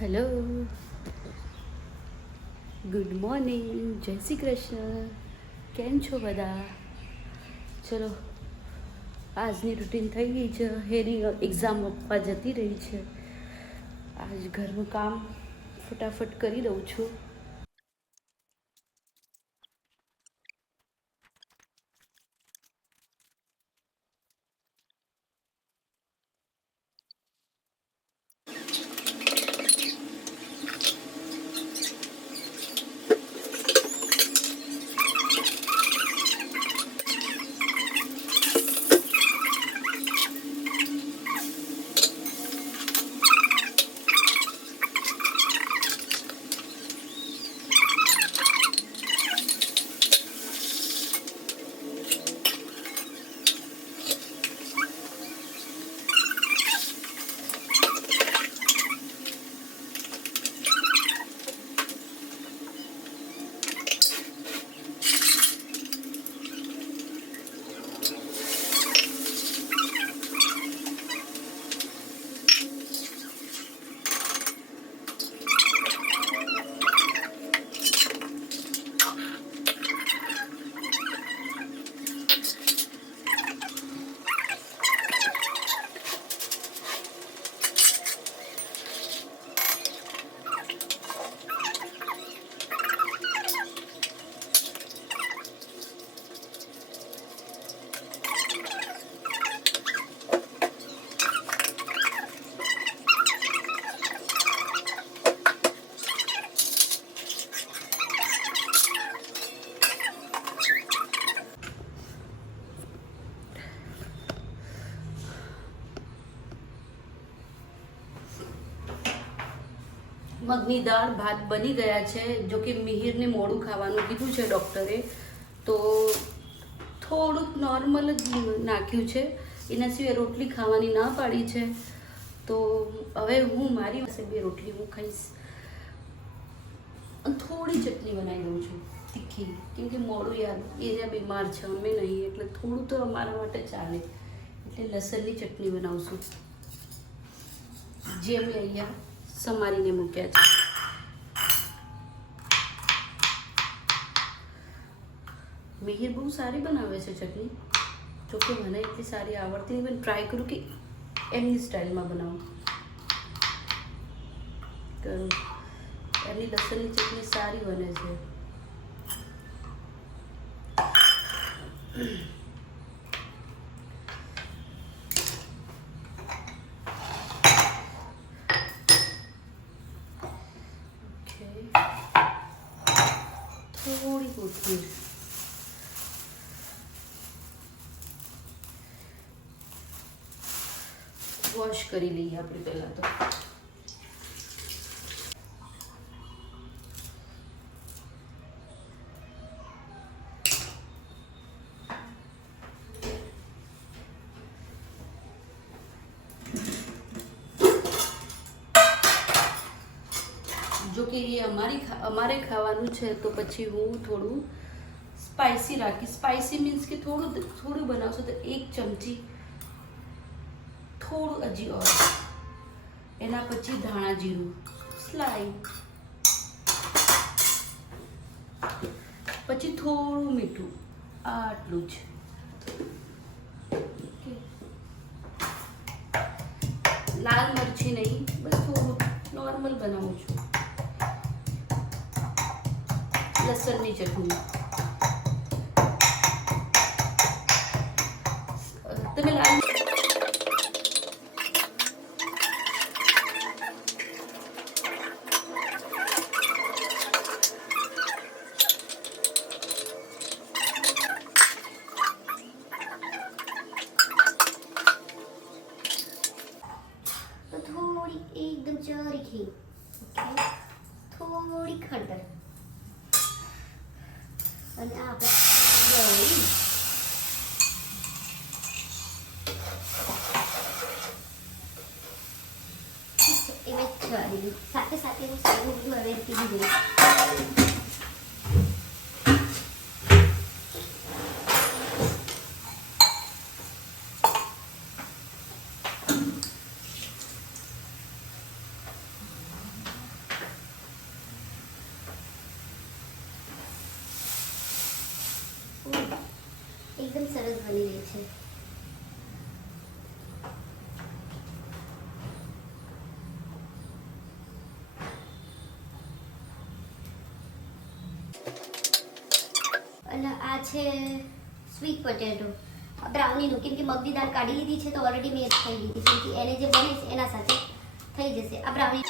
Hello, good morning, જય શ્રી કૃષ્ણ. કેમ છો બધા? ચલો, આજની રૂટીન થઈ ગઈ છે. હેરી એક્ઝામ આપવા જતી રહી છે. આજ ઘરનું કામ ફટાફટ કરી દઉં છું. મગની દાળ ભાત બની ગયા છે. જો કે મિહિરને મોડું ખાવાનું કીધું છે ડૉક્ટરે, તો થોડુંક નોર્મલ જ નાખ્યું છે. એના સિવાય રોટલી ખાવાની ના પાડી છે. તો હવે હું મારી પાસે 2 રોટલી હું ખાઈશ અને થોડી ચટણી બનાવી દઉં છું તીખી, કેમ કે મોડું યાર એરિયા બીમાર છે, અમે નહીં, એટલે થોડું તો અમારા માટે ચાલે. એટલે લસણની ચટણી બનાવશું, જે અમે અહીંયા સમારીને મૂક્યા છે. મિહિર બહુ સારી બનાવે છે ચટણી. જોકે મને એટલી સારી આવડતી નહીં, પણ ટ્રાય કરું કે એમની સ્ટાઇલમાં બનાવું. કરું એમની લસણની ચટણી સારી બને છે. થોડી કોથમીર, વોશ કરી લઈએ આપણે પહેલા તો. જો કે એ અમારે ખાવાનું છે, તો પછી હું થોડું સ્પાઇસી રાખીશ. સ્પાઇસી મીન્સ કે થોડું બનાવશો તો 1 ચમચી થોડું હજી ઓર, એના પછી ધાણા જીરું સ્લાઈડ, પછી થોડું મીઠું, આટલું જ. લાલ મરચી નહીં, બસ થોડું નોર્મલ બનાવું છું. લસણની ચટણી તમે લાલ तो थोड़ी एकदम चरखी, थोड़ी खंडर અને આપણે દહીં, એમાં ચડી સાથે સાથે હું સારું બધું હવે પીધી દઉં. એકદમ સરસ બની રહી છે. અને આ છે સ્વીટ પોટેટો બ્રાઉનીનું, કેમ કે મગની દાળ કાઢી લીધી છે તો ઓલરેડી મેં થઈ લીધી છે, કે એને જે બને છે એના સાથે થઈ જશે. આ બ્રાઉની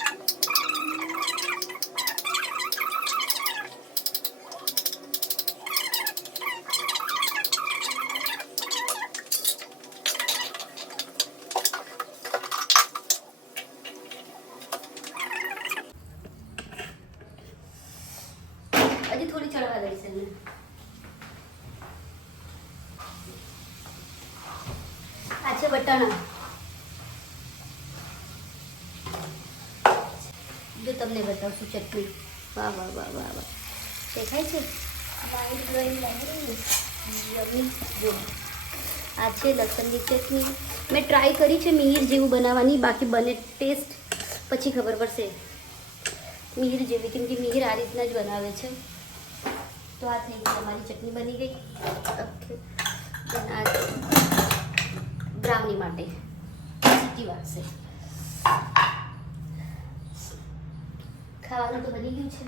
હજી થોડી ચડવા દઈશ એને. આ છે વટાણા. જો તમને બતાવશું ચટણી. વાહ વાહ વાહ વાહ વાહ, દેખાય છે વાઈટ ગ્રોઈંગ યમી. જો આ છે લસણની ચટણી. મેં ટ્રાય કરી છે મિહિર જેવું બનાવવાની, બાકી બને ટેસ્ટ પછી ખબર પડશે મિહિર જેવી, કેમ કે મિહિર આ રીતના જ બનાવે છે. તો આ થઈ ગઈ અમારી ચટણી બની ગઈ. ઓકે, દેન આ બ્રાઉની માટે સીટી વાગશે. ખાવાનું તો બની ગયું છે.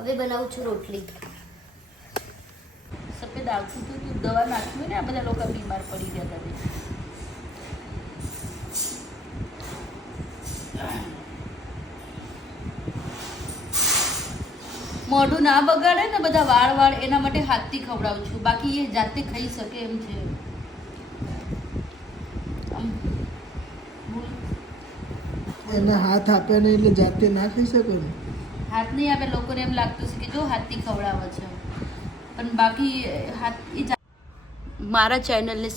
હવે બનાવું છું રોટલી. સફેદ આવતું હતું તું દવા નાખ્યું ને, આ બધા લોકો બીમાર પડી ગયા હતા. મોઢું ના બગાડે ને બધા વાળ એના માટે હાથથી ખવડાવું છું, બાકી એ જાતે ખાઈ શકે એમ છે. એને હાથ આપ્યા નહીં એટલે જાતે ના ખાઈ શકો ને. હાથ નહીં આપે, લોકોને એમ લાગતું છે કે જો હાથથી ખવડાવે છે, પણ બાકી હાથ મારા ચેનલને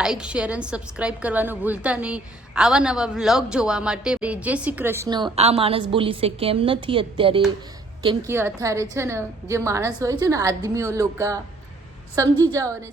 લાઈક શેર અને સબસ્ક્રાઈબ કરવાનું ભૂલતા નહીં. આવા નવા વ્લોગ જોવા માટે. જય શ્રી કૃષ્ણ. આ માણસ બોલી શકે એમ નથી અત્યારે, કેમ કે અત્યારે છે ને જે માણસ હોય છે ને આદમીઓ લોકો સમજી જાઓ ને